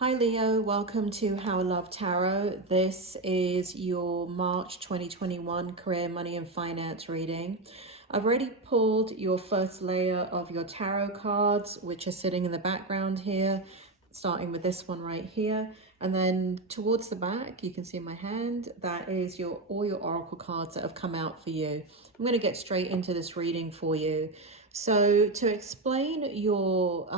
Hi Leo, welcome to How I Love Tarot. This is your March 2021 career, money and finance reading. I've already pulled your first layer of your tarot cards, which are sitting in the background here, starting with this one right here. And then towards the back, you can see my hand, that is all your oracle cards that have come out for you. I'm going to get straight into this reading for you. So to explain your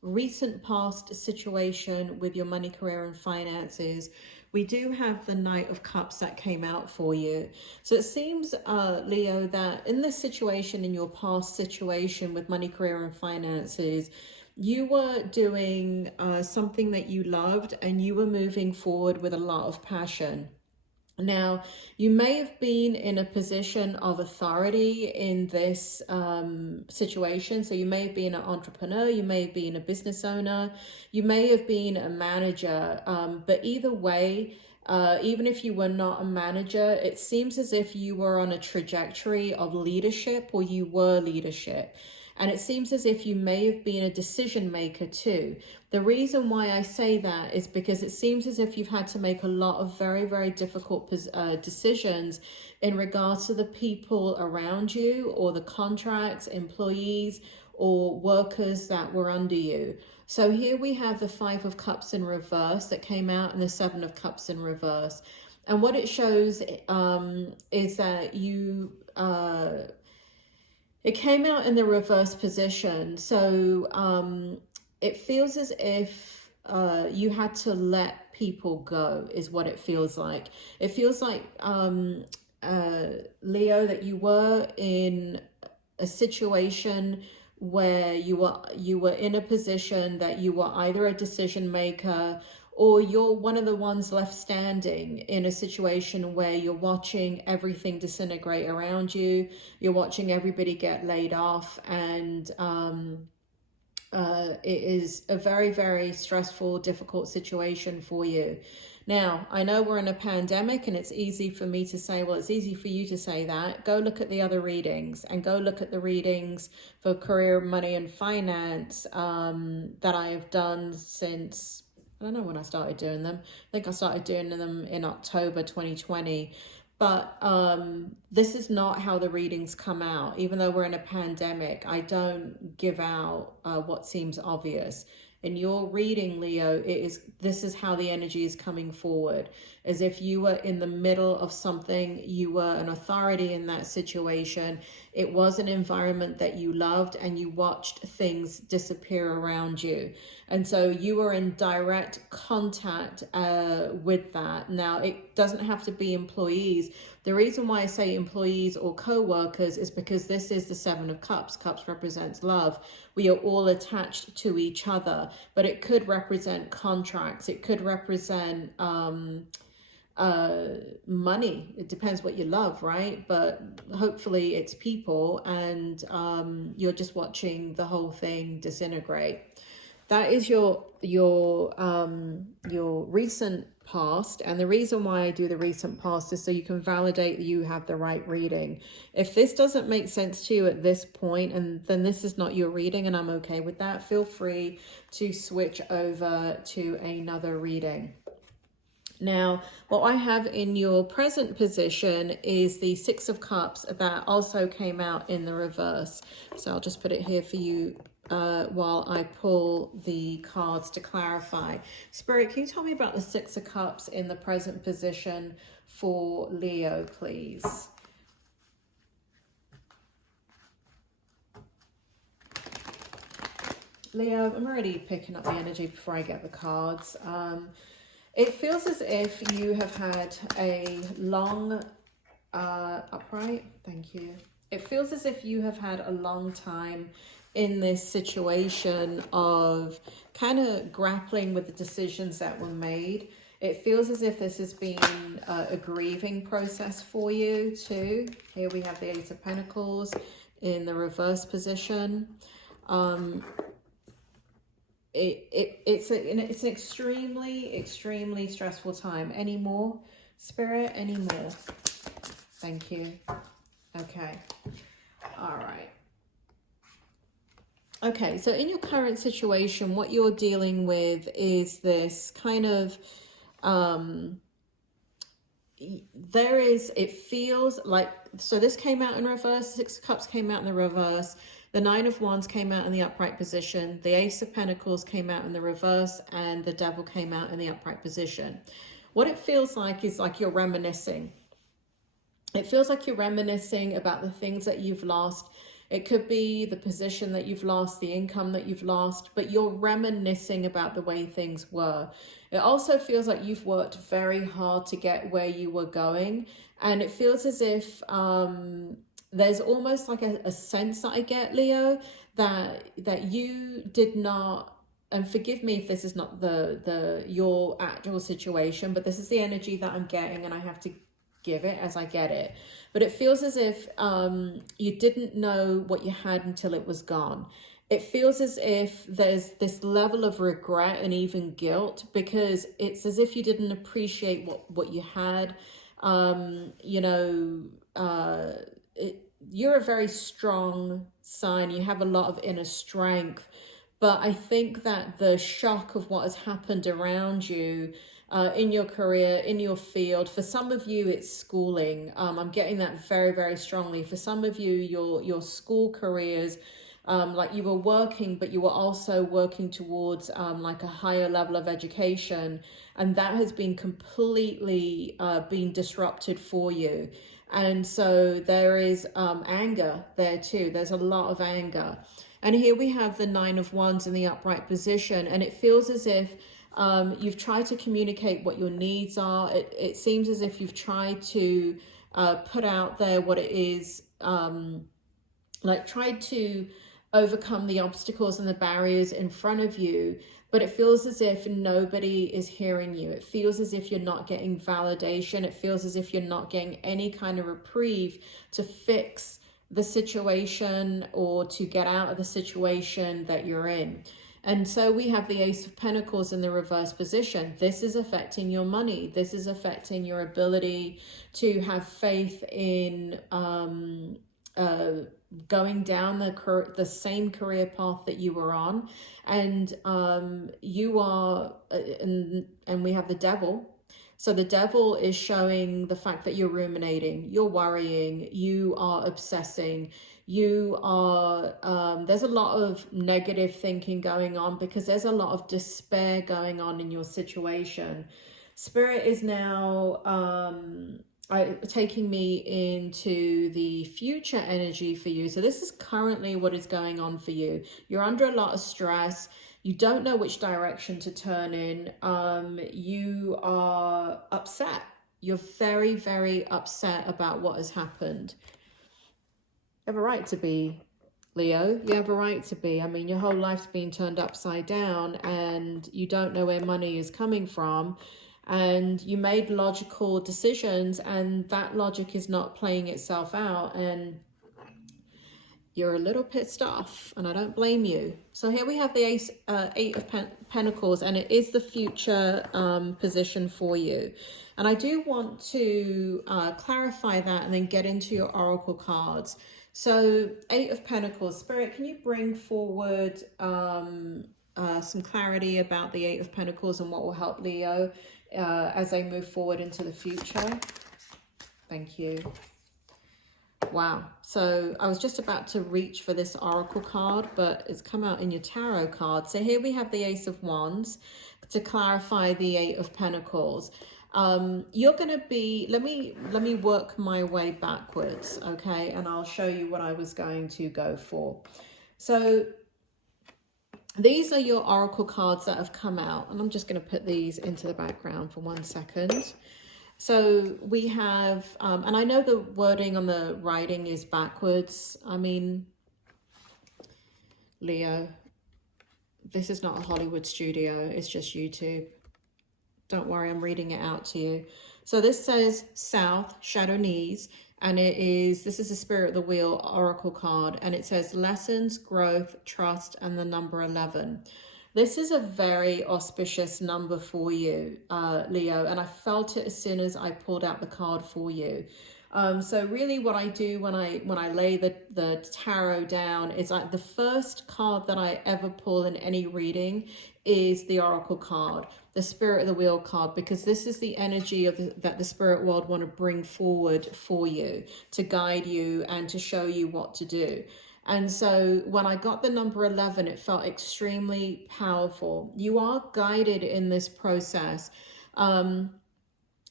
recent past situation with your money, career and finances, we do have the Knight of Cups that came out for you. So it seems, Leo, that in this situation, in your past situation with money, career and finances, you were doing something that you loved and you were moving forward with a lot of passion. Now, you may have been in a position of authority in this situation. So you may have been an entrepreneur, you may have been a business owner, you may have been a manager, but either way, even if you were not a manager, it seems as if you were on a trajectory of leadership or you were leadership. And it seems as if you may have been a decision maker too. The reason why I say that is because it seems as if you've had to make a lot of very, very difficult decisions in regards to the people around you or the contracts, employees, or workers that were under you. So here we have the Five of Cups in reverse that came out and the Seven of Cups in reverse. And what it shows is that you... it came out in the reverse position. So it feels as if you had to let people go is what it feels like. It feels like, Leo, that you were in a situation where you were in a position that you were either a decision maker or you're one of the ones left standing in a situation where you're watching everything disintegrate around you, you're watching everybody get laid off, and it is a very, very stressful, difficult situation for you. Now, I know we're in a pandemic and it's easy for me to say, well, it's easy for you to say that. Go look at the other readings and go look at the readings for career, money and finance that I have done since, I don't know when I started doing them. I think I started doing them in October 2020. But this is not how the readings come out. Even though we're in a pandemic, I don't give out what seems obvious. In your reading, Leo, this is how the energy is coming forward. As if you were in the middle of something, you were an authority in that situation. It was an environment that you loved and you watched things disappear around you. And so you were in direct contact with that. Now, it doesn't have to be employees. The reason why I say employees or co-workers is because this is the Seven of Cups. Cups represents love. We are all attached to each other, but it could represent contracts. It could represent money. It depends what you love, right? But hopefully it's people, and you're just watching the whole thing disintegrate. That is your recent past, and the reason why I do the recent past is so you can validate that you have the right reading. If this doesn't make sense to you at this point, and then this is not your reading, and I'm okay with that, feel free to switch over to another reading. Now, what I have in your present position is the Six of Cups that also came out in the reverse. So I'll just put it here for you while I pull the cards to clarify. Spirit, can you tell me about the Six of Cups in the present position for Leo, please? Leo, I'm already picking up the energy before I get the cards. It feels as if you have had a long, upright, thank you. It feels as if you have had a long time in this situation of kind of grappling with the decisions that were made. It feels as if this has been a grieving process for you too. Here we have the Ace of Pentacles in the reverse position. It's an extremely stressful time. Any more, Spirit? Any more? Thank you. Okay. All right. Okay, so in your current situation, what you're dealing with is this kind of, it feels like, so this came out in reverse, Six of Cups came out in the reverse, the Nine of Wands came out in the upright position, the Ace of Pentacles came out in the reverse, and the Devil came out in the upright position. What it feels like is like you're reminiscing. It feels like you're reminiscing about the things that you've lost. It could be the position that you've lost, the income that you've lost, but you're reminiscing about the way things were. It also feels like you've worked very hard to get where you were going. And it feels as if there's almost like a sense that I get, Leo, that you did not, and forgive me if this is not your actual situation, but this is the energy that I'm getting, and I have to give it as I get it. But it feels as if you didn't know what you had until it was gone. It feels as if there's this level of regret and even guilt, because it's as if you didn't appreciate what you had. You're a very strong sign. You have a lot of inner strength. But I think that the shock of what has happened around you, in your career, in your field, for some of you it's schooling. I'm getting that very, very strongly. For some of you, your school careers, like you were working, but you were also working towards like a higher level of education, and that has been completely been disrupted for you. And so there is anger there too. There's a lot of anger. And here we have the Nine of Wands in the upright position, and it feels as if you've tried to communicate what your needs are. It seems as if you've tried to put out there what it is, like tried to overcome the obstacles and the barriers in front of you, but it feels as if nobody is hearing you. It feels as if you're not getting validation. It feels as if you're not getting any kind of reprieve to fix the situation or to get out of the situation that you're in. And so we have the Ace of Pentacles in the reverse position. This is affecting your money. This is affecting your ability to have faith in going down the same career path that you were on. And you are, and we have the Devil. So the Devil is showing the fact that you're ruminating, you're worrying, you are obsessing, you are, there's a lot of negative thinking going on because there's a lot of despair going on in your situation. Spirit is now taking me into the future energy for you. So this is currently what is going on for you. You're under a lot of stress. You don't know which direction to turn in. You are upset. You're very, very upset about what has happened. You have a right to be, Leo. You have a right to be. I mean, your whole life's been turned upside down and you don't know where money is coming from. And you made logical decisions and that logic is not playing itself out. And you're a little pissed off, and I don't blame you. So here we have the Eight of Pentacles, and it is the future position for you. And I do want to clarify that and then get into your oracle cards. So Eight of Pentacles, Spirit, can you bring forward some clarity about the Eight of Pentacles and what will help Leo as they move forward into the future? Thank you. Wow. So I was just about to reach for this oracle card, but it's come out in your tarot card. So here we have the Ace of Wands to clarify the Eight of Pentacles. You're going to be, let me work my way backwards, okay? And I'll show you what I was going to go for. So these are your oracle cards that have come out, and I'm just going to put these into the background for 1 second. So we have, and I know the wording on the writing is backwards. I mean, Leo, this is not a Hollywood studio. It's just YouTube. Don't worry, I'm reading it out to you. So this says South, Shadow Knees, and this is the Spirit of the Wheel oracle card, and it says lessons, growth, trust, and the number 11. This is a very auspicious number for you, Leo, and I felt it as soon as I pulled out the card for you. So really what I do when I lay the tarot down is like the first card that I ever pull in any reading is the Oracle card, the Spirit of the Wheel card, because this is the energy of that the spirit world want to bring forward for you, to guide you and to show you what to do. And so when I got the number 11, it felt extremely powerful. You are guided in this process.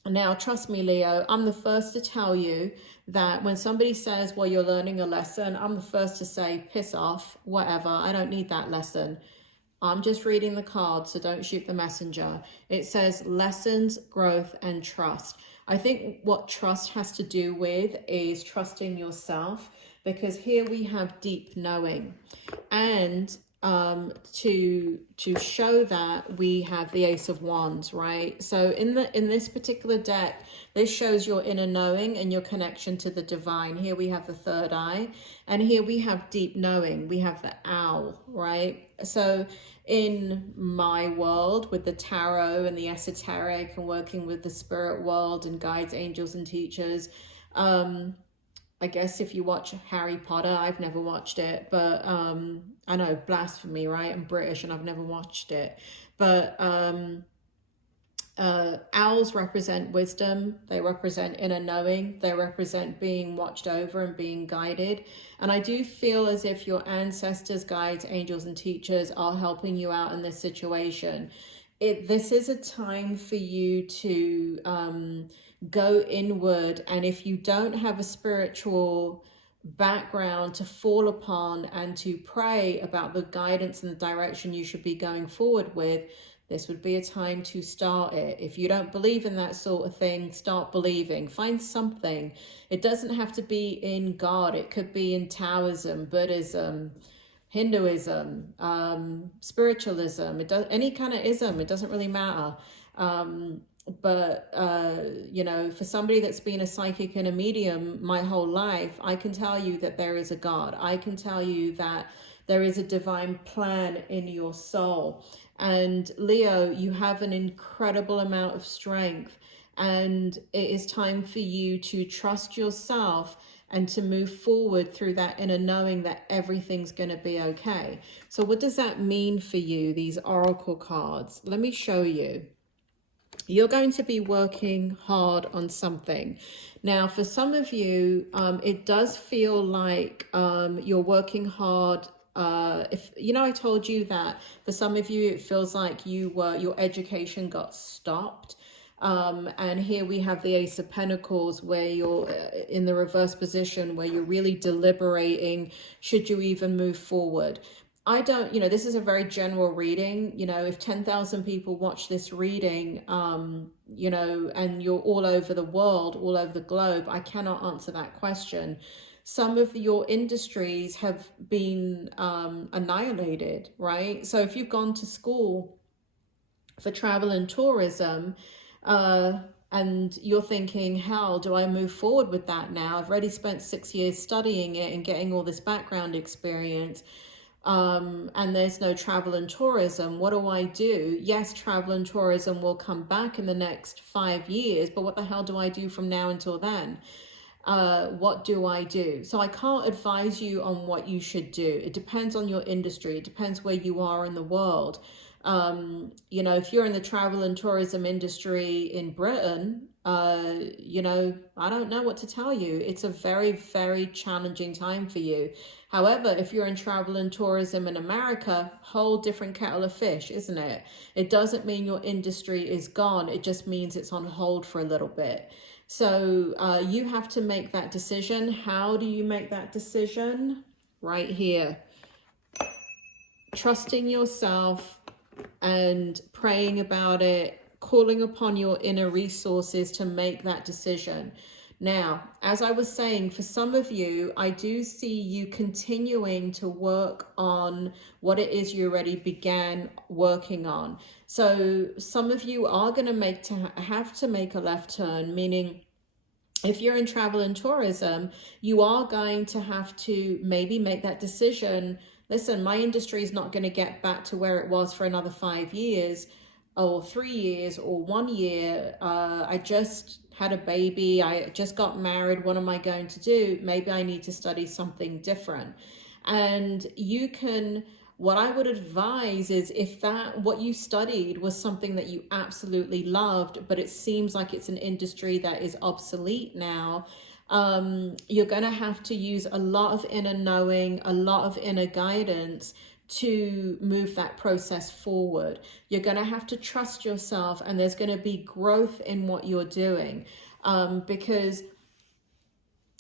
Now, trust me, Leo, I'm the first to tell you that when somebody says, well, you're learning a lesson, I'm the first to say, piss off, whatever. I don't need that lesson. I'm just reading the card, so don't shoot the messenger. It says lessons, growth, and trust. I think what trust has to do with is trusting yourself, because here we have deep knowing. And to show that, we have the Ace of Wands, right? So in this particular deck, this shows your inner knowing and your connection to the divine. Here we have the third eye, and here we have deep knowing. We have the owl, right? So in my world with the tarot and the esoteric and working with the spirit world and guides, angels, and teachers, I guess if you watch Harry Potter, I've never watched it, but I know, blasphemy, right? I'm British and I've never watched it. But owls represent wisdom. They represent inner knowing. They represent being watched over and being guided. And I do feel as if your ancestors, guides, angels, and teachers are helping you out in this situation. This is a time for you to go inward, and if you don't have a spiritual background to fall upon and to pray about the guidance and the direction you should be going forward with, this would be a time to start it. If you don't believe in that sort of thing, start believing. Find something. It doesn't have to be in God. It could be in Taoism, Buddhism, Hinduism, spiritualism. It does, any kind of ism. It doesn't really matter. But you know, for somebody that's been a psychic and a medium my whole life, I can tell you that there is a God. I can tell you that there is a divine plan in your soul. And Leo, you have an incredible amount of strength, and it is time for you to trust yourself and to move forward through that inner knowing that everything's going to be okay. So what does that mean for you, these oracle cards? Let me show you. You're going to be working hard on something. Now, for some of you, it does feel like you're working hard. If you know, I told you that for some of you, it feels like your education got stopped. And here we have the Ace of Pentacles, where you're in the reverse position, where you're really deliberating, should you even move forward? I don't, you know, this is a very general reading. You know, if 10,000 people watch this reading, you know, and you're all over the world, all over the globe, I cannot answer that question. Some of your industries have been annihilated, right? So if you've gone to school for travel and tourism, and you're thinking, hell, do I move forward with that now? I've already spent 6 years studying it and getting all this background experience. And there's no travel and tourism. What do I do? Yes, travel and tourism will come back in the next 5 years, but what the hell do I do from now until then? What do I do? So I can't advise you on what you should do. It depends on your industry. It depends where you are in the world. You know, if you're in the travel and tourism industry in Britain, you know, I don't know what to tell you. It's a very, very challenging time for you. However, if you're in travel and tourism in America, whole different kettle of fish, isn't it? It doesn't mean your industry is gone. It just means it's on hold for a little bit. So you have to make that decision. How do you make that decision? Right here. Trusting yourself and praying about it, calling upon your inner resources to make that decision. Now, as I was saying, for some of you, I do see you continuing to work on what it is you already began working on. So some of you are going to have to make a left turn, meaning if you're in travel and tourism, you are going to have to maybe make that decision. Listen, my industry is not going to get back to where it was for another 5 years. or 3 years or 1 year, I just had a baby, I just got married, what am I going to do? Maybe I need to study something different. And you can, what I would advise is, if that what you studied was something that you absolutely loved, but it seems like it's an industry that is obsolete now, you're going to have to use a lot of inner knowing, a lot of inner guidance to move that process forward. You're going to have to trust yourself, and there's going to be growth in what you're doing, because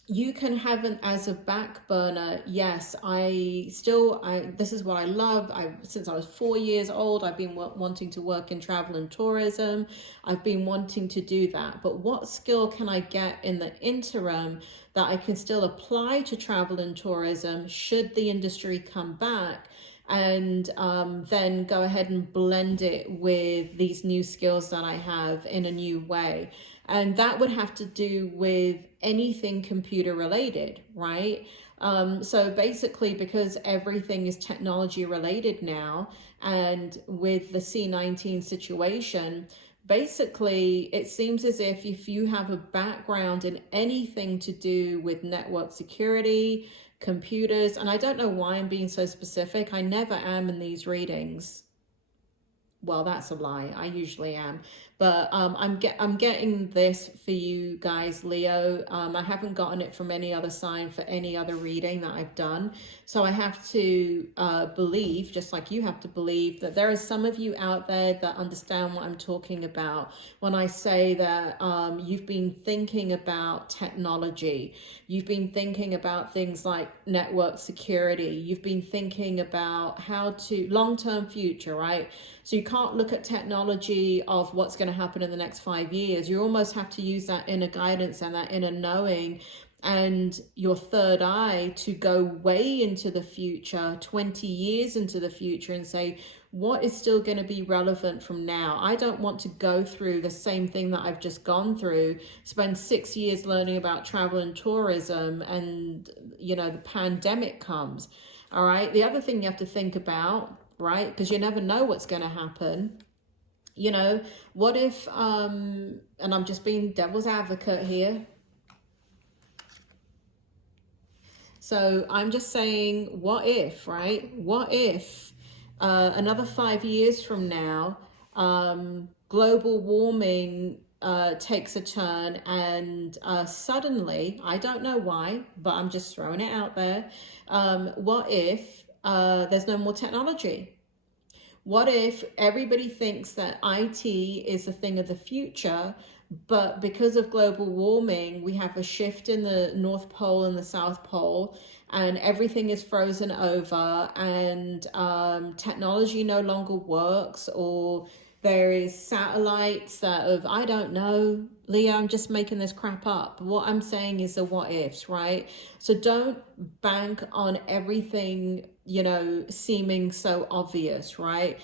you can have an as a back burner. Yes, this is what I love. Since I was 4 years old, I've been wanting to work in travel and tourism. I've been wanting to do that. But what skill can I get in the interim that I can still apply to travel and tourism should the industry come back? And then go ahead and blend it with these new skills that I have in a new way. And that would have to do with anything computer related, right? So basically, because everything is technology related now, and with the C-19 situation, basically it seems as if you have a background in anything to do with network security, computers, and I don't know why I'm being so specific. I never am in these readings. Well, that's a lie. I usually am. But I'm getting this for you guys, Leo. I haven't gotten it from any other sign for any other reading that I've done. So I have to believe, just like you have to believe, that there are some of you out there that understand what I'm talking about when I say that you've been thinking about technology. You've been thinking about things like network security. You've been thinking about how to long-term future, right? So you can't look at technology of what's going to happen in the next 5 years. You almost have to use that inner guidance and that inner knowing and your third eye to go way into the future, 20 years into the future, and say, what is still going to be relevant from now? I don't want to go through the same thing that I've just gone through, spend 6 years learning about travel and tourism, and, the pandemic comes. All right. The other thing you have to think about, right, because you never know what's going to happen. What if, and I'm just being devil's advocate here. So I'm just saying, what if, right? What if another 5 years from now, global warming takes a turn, and suddenly, I don't know why, but I'm just throwing it out there. What if there's no more technology? What if everybody thinks that IT is a thing of the future, but because of global warming, we have a shift in the North Pole and the South Pole, and everything is frozen over, and technology no longer works, or there is satellites that have, I don't know, Leo, I'm just making this crap up. What I'm saying is the what ifs, right? So don't bank on everything, seeming so obvious, right?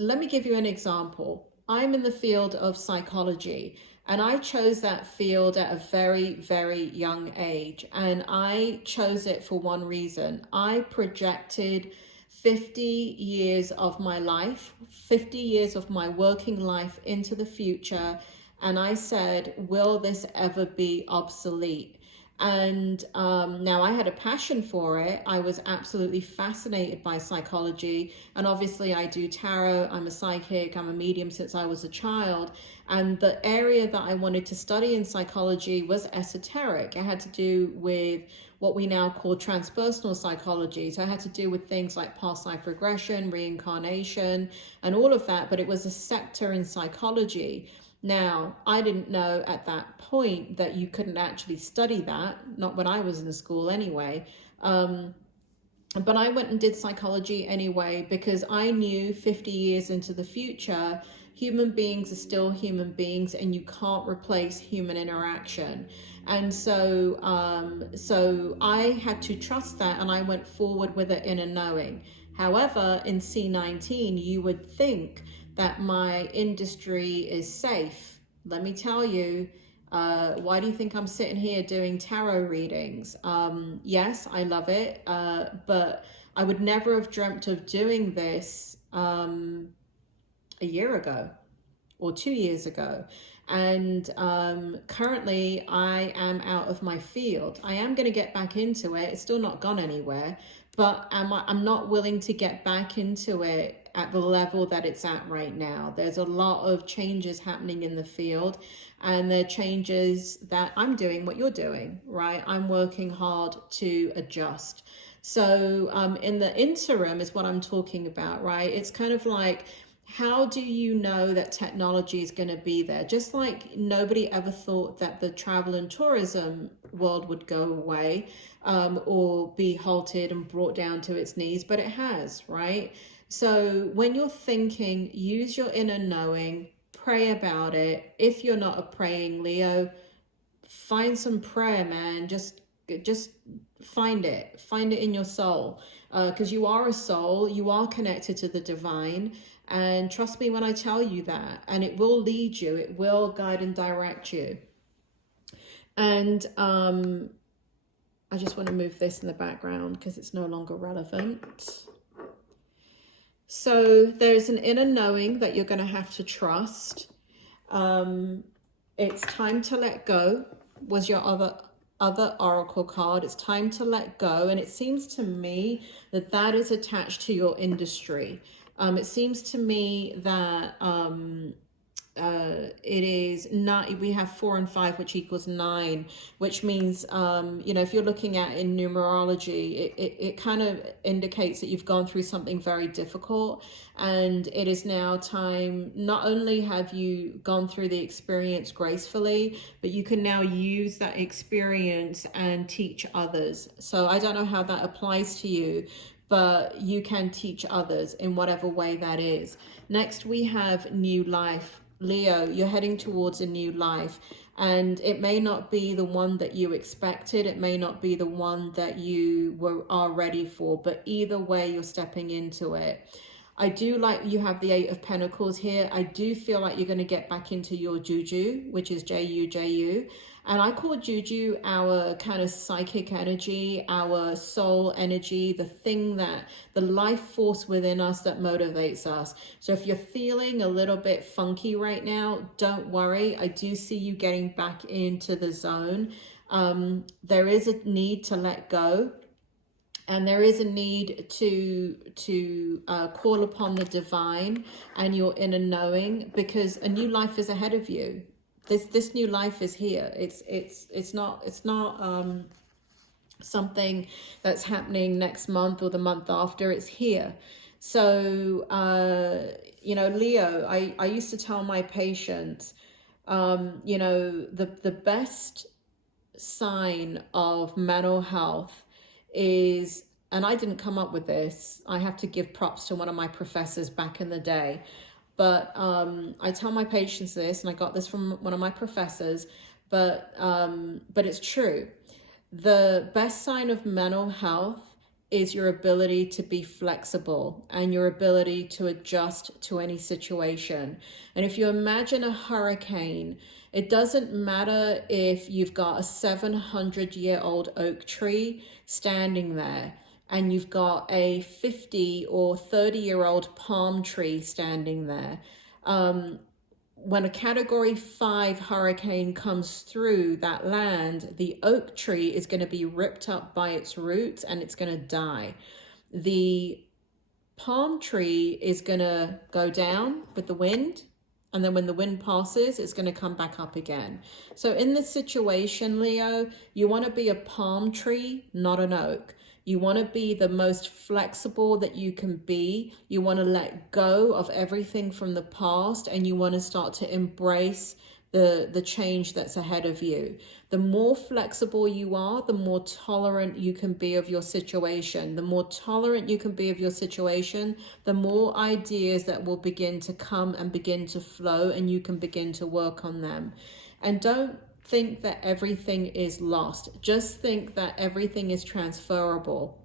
Let me give you an example. I'm in the field of psychology, and I chose that field at a very, very young age. And I chose it for one reason. I projected 50 years of my life, 50 years of my working life into the future. And I said, will this ever be obsolete? And now I had a passion for it. I was absolutely fascinated by psychology. And obviously I do tarot. I'm a psychic. I'm a medium since I was a child. And the area that I wanted to study in psychology was esoteric. It had to do with what we now call transpersonal psychology. So it had to do with things like past life regression, reincarnation, and all of that. But it was a sector in psychology. Now, I didn't know at that point that you couldn't actually study that, not when I was in school anyway. But I went and did psychology anyway, because I knew 50 years into the future, human beings are still human beings, and you can't replace human interaction. And so I had to trust that, and I went forward with it in a knowing. However, in C19, you would think that my industry is safe. Let me tell you, why do you think I'm sitting here doing tarot readings? Yes, I love it, but I would never have dreamt of doing this a year ago or 2 years ago. And currently I am out of my field. I am going to get back into it. It's still not gone anywhere, but I'm not willing to get back into it at the level that it's at right now. There's a lot of changes happening in the field, and they're changes that I'm doing what you're doing, right? I'm working hard to adjust. So in the interim is what I'm talking about, right? It's kind of like, how do you know that technology is going to be there? Just like nobody ever thought that the travel and tourism world would go away or be halted and brought down to its knees, but it has, right? So when you're thinking, use your inner knowing, pray about it. If you're not a praying Leo, find some prayer, man. Just find it in your soul, because you are a soul, you are connected to the divine. And trust me when I tell you that, and it will lead you, it will guide and direct you. And I just want to move this in the background because it's no longer relevant. So there's an inner knowing that you're going to have to trust. It's time to let go was your other oracle card. It's time to let go. And it seems to me that that is attached to your industry. It seems to me that it is not, we have 4 and 5, which equals 9, which means, you know, if you're looking at in numerology, it kind of indicates that you've gone through something very difficult, and it is now time, not only have you gone through the experience gracefully, but you can now use that experience and teach others. So I don't know how that applies to you, but you can teach others in whatever way that is. Next, we have new life. Leo, you're heading towards a new life, and it may not be the one that you expected. It may not be the one that you are ready for, but either way, you're stepping into it. I do like you have the 8 of Pentacles here. I do feel like you're going to get back into your juju, which is Juju. And I call juju our kind of psychic energy, our soul energy, the thing that, the life force within us that motivates us. So if you're feeling a little bit funky right now, don't worry. I do see you getting back into the zone. There is a need to let go. And there is a need to call upon the divine and your inner knowing, because a new life is ahead of you. This new life is here. It's not something that's happening next month or the month after. It's here. So you know, Leo, I used to tell my patients, you know, the best sign of mental health is, and I didn't come up with this, I have to give props to one of my professors back in the day, but I tell my patients this, and I got this from one of my professors, but it's true. The best sign of mental health is your ability to be flexible and your ability to adjust to any situation. And if you imagine a hurricane, it doesn't matter if you've got a 700-year-old oak tree standing there and you've got a 50 or 30-year-old palm tree standing there. When a category 5 hurricane comes through that land, the oak tree is going to be ripped up by its roots and it's going to die. The palm tree is going to go down with the wind, and then when the wind passes, it's going to come back up again. So in this situation, Leo, you want to be a palm tree, not an oak. You want to be the most flexible that you can be. You want to let go of everything from the past, and you want to start to embrace the change that's ahead of you. The more flexible you are, the more tolerant you can be of your situation. The more tolerant you can be of your situation, the more ideas that will begin to come and begin to flow, and you can begin to work on them. And don't think that everything is lost. Just think that everything is transferable.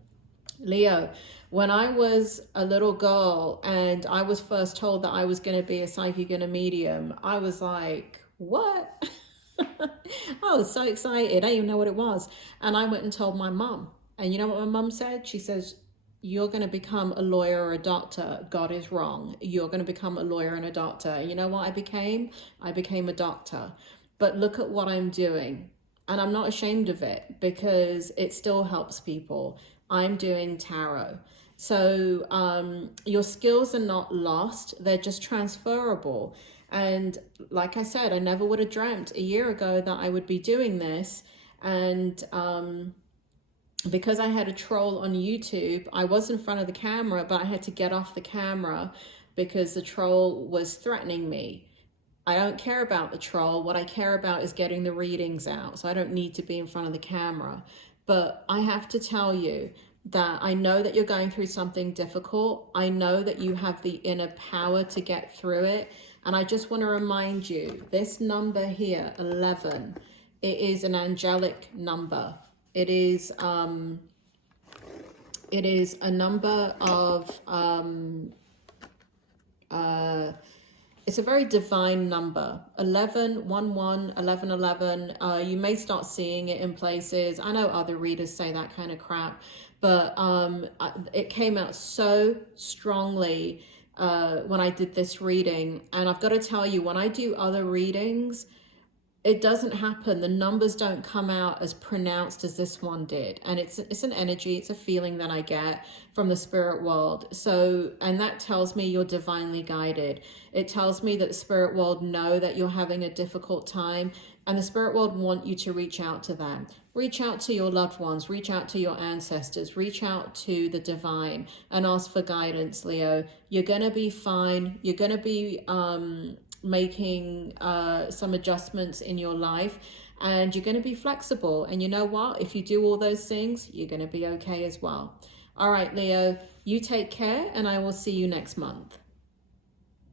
Leo, when I was a little girl and I was first told that I was going to be a psychic and a medium, I was like, what? I was so excited. I didn't even know what it was. And I went and told my mum. And you know what my mum said? She says, you're going to become a lawyer or a doctor. God is wrong. You're going to become a lawyer and a doctor. You know what I became? I became a doctor. But look at what I'm doing. And I'm not ashamed of it because it still helps people. I'm doing tarot. So your skills are not lost. They're just transferable. And like I said, I never would have dreamt a year ago that I would be doing this. And because I had a troll on YouTube, I was in front of the camera, but I had to get off the camera because the troll was threatening me. I don't care about the troll. What I care about is getting the readings out. So I don't need to be in front of the camera. But I have to tell you that I know that you're going through something difficult. I know that you have the inner power to get through it. And I just want to remind you, this number here, 11, it is an angelic number. It is a number of it's a very divine number. 11, 1, 1, 11, 11. You may start seeing it in places. I know other readers say that kind of crap, but it came out so strongly when I did this reading. And I've got to tell you, when I do other readings, it doesn't happen. The numbers don't come out as pronounced as this one did. And it's an energy, it's a feeling that I get from the spirit world. So, and that tells me you're divinely guided. It tells me that the spirit world know that you're having a difficult time, and the spirit world want you to reach out to them. Reach out to your loved ones, reach out to your ancestors, reach out to the divine and ask for guidance, Leo. You're gonna be fine. You're gonna be making some adjustments in your life, and you're going to be flexible. And you know what? If you do all those things, you're going to be okay as well. All right, Leo, you take care, and I will see you next month.